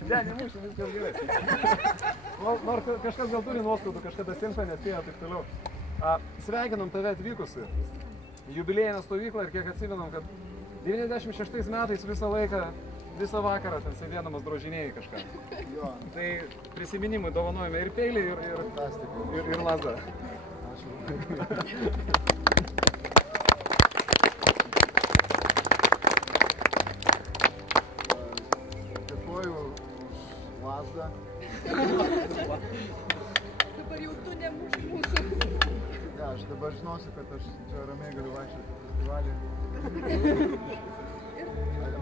Ne, nemušim, viskas gerai. Nors kažkas gal turi nuoskaudų, kažkada simpa nespėjo, taip toliau. Sveikinam tave atvykusi jubiliejinę stovyklą ir kiek atsimenam, kad 96 metais visą laiką, visą vakarą ten sėdėdamas drožinėjai kažką. Jo. Tai prisiminimui dovanojame ir peilį, ir lazdą. Ačiū. Dėkuoju už lazdą. Dabar jau tu nemuši mūsų. Ja, aš dabar žinosiu, kad aš čia ramiai galiu vaikščioti festivalį.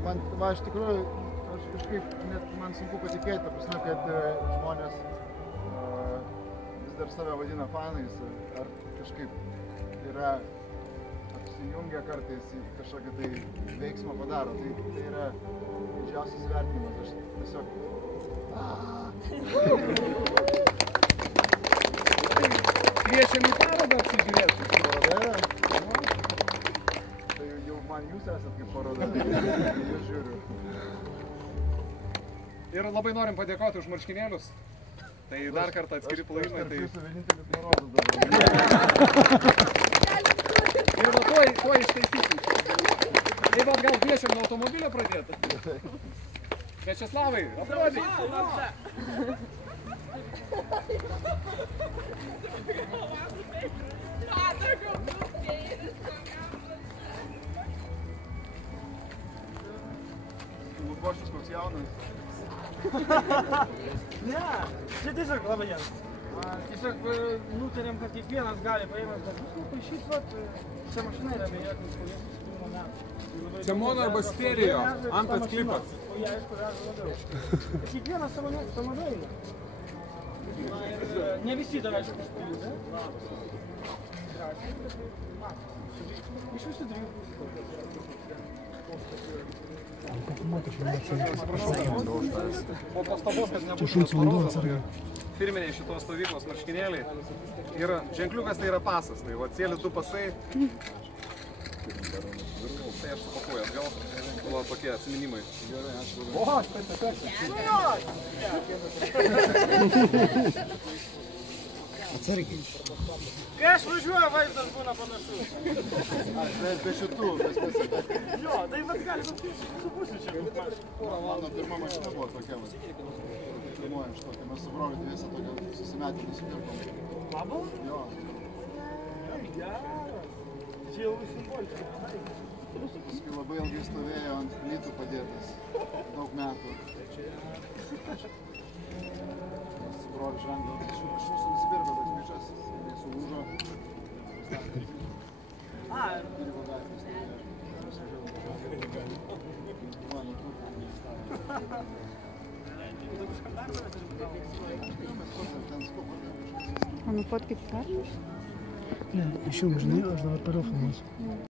Man iš tikrųjų, aš kažkaip, net man sunku patikėti, ta prasme, kad žmonės vis dar save vadina fanais, ar kažkaip yra apsijungia kartais į kažkokią tai veiksmą padaro. Tai yra didžiausias įvertinimas, aš tiesiog... Kviečiam į parodą apsižiūrėti. Paroda yra? Tai jau man jūs esat kaip paroda, jūs žiūriu. Ir labai norim padėkoti už marškinėlius. Tai dar kartą atskiri plojimai. Aš jūsų vienintelis nurodas dabar. Ir va tuo ištaisysim. Tai va gal kviečiam nuo automobilio pradėti. Viačeslavai, aplodžiai. Lubošius koks jaunas. Ne, čia tiesiog labai geras. Tiesiog nutarėm, kad kiekvienas gali paėmęs, bet jūs nupaišys, čia mašina yra beje, kur jis įspūrimo metų. Čia mono arba stereo, antras klipas. O jie aišku veža labiau. Kiekvienas savo dainą. Ne visi dar aišku kažpaliūdė. Iš visų trijų pusų. Po pastabos, kad nebūtų parodos, firminiai šitos stovyklos marškinėliai. Ir ženkliukas tai yra pasas, tai va cėli 2 pasai. Tai aš supakuoju atgal, va tokie atsiminimai. Gerai, ačiū. O, štai. Atsargiai. Kai aš važiuoju, vaizdas būna panašus. Be šitų, mes pasakė. Jo, tai vat gali būti su pusiu čia. Mano pirma mašina buvo tokia, filmuojam šitokia. Mes su broliu dviese tokią susimetę nusipirkom. Labą? Jo. Čia jau simboliškai. Paskui labai ilgai stovėjo ant plytų padėtas. Daug metų. Su broliu žengdavo. Aš mūsų nusipirko toks bičas. Tai sulūžo. Dirbo gatvės. O nufotkit kartus? Ne, išjung, žinai, aš dabar toliau filmuosiu.